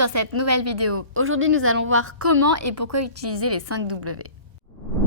dans cette nouvelle vidéo. Aujourd'hui, nous allons voir comment et pourquoi utiliser les 5 W.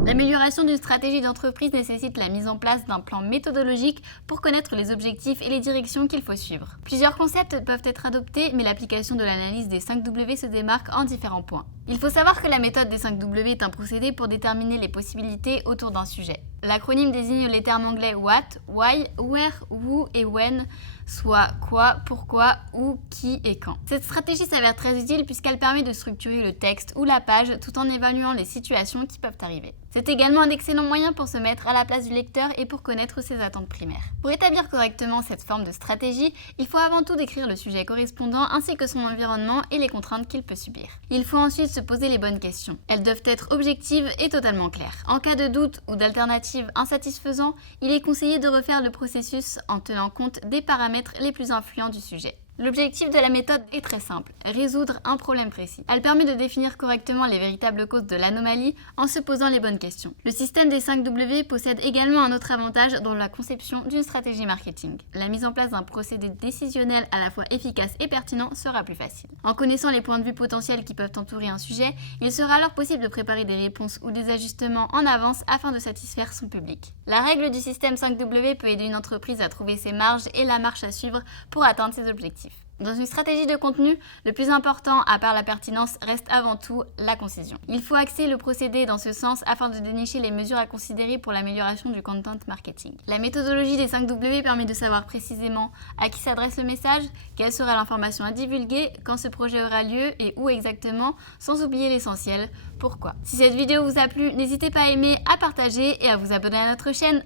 L'amélioration d'une stratégie d'entreprise nécessite la mise en place d'un plan méthodologique pour connaître les objectifs et les directions qu'il faut suivre. Plusieurs concepts peuvent être adoptés, mais l'application de l'analyse des 5 W se démarque en différents points. Il faut savoir que la méthode des 5 W est un procédé pour déterminer les possibilités autour d'un sujet. L'acronyme désigne les termes anglais what, why, where, who et when, soit quoi, pourquoi, où, qui et quand. Cette stratégie s'avère très utile puisqu'elle permet de structurer le texte ou la page tout en évaluant les situations qui peuvent arriver. C'est également un excellent moyen pour se mettre à la place du lecteur et pour connaître ses attentes primaires. Pour établir correctement cette forme de stratégie, il faut avant tout décrire le sujet correspondant ainsi que son environnement et les contraintes qu'il peut subir. Il faut ensuite se poser les bonnes questions. Elles doivent être objectives et totalement claires. En cas de doute ou d'alternative insatisfaisant, il est conseillé de refaire le processus en tenant compte des paramètres les plus influents du sujet. L'objectif de la méthode est très simple, résoudre un problème précis. Elle permet de définir correctement les véritables causes de l'anomalie en se posant les bonnes questions. Le système des 5 W possède également un autre avantage dans la conception d'une stratégie marketing. La mise en place d'un procédé décisionnel à la fois efficace et pertinent sera plus facile. En connaissant les points de vue potentiels qui peuvent entourer un sujet, il sera alors possible de préparer des réponses ou des ajustements en avance afin de satisfaire son public. La règle du système 5 W peut aider une entreprise à trouver ses marges et la marche à suivre pour atteindre ses objectifs. Dans une stratégie de contenu, le plus important, à part la pertinence, reste avant tout la concision. Il faut axer le procédé dans ce sens afin de dénicher les mesures à considérer pour l'amélioration du content marketing. La méthodologie des 5 W permet de savoir précisément à qui s'adresse le message, quelle sera l'information à divulguer, quand ce projet aura lieu et où exactement, sans oublier l'essentiel, pourquoi. Si cette vidéo vous a plu, n'hésitez pas à aimer, à partager et à vous abonner à notre chaîne.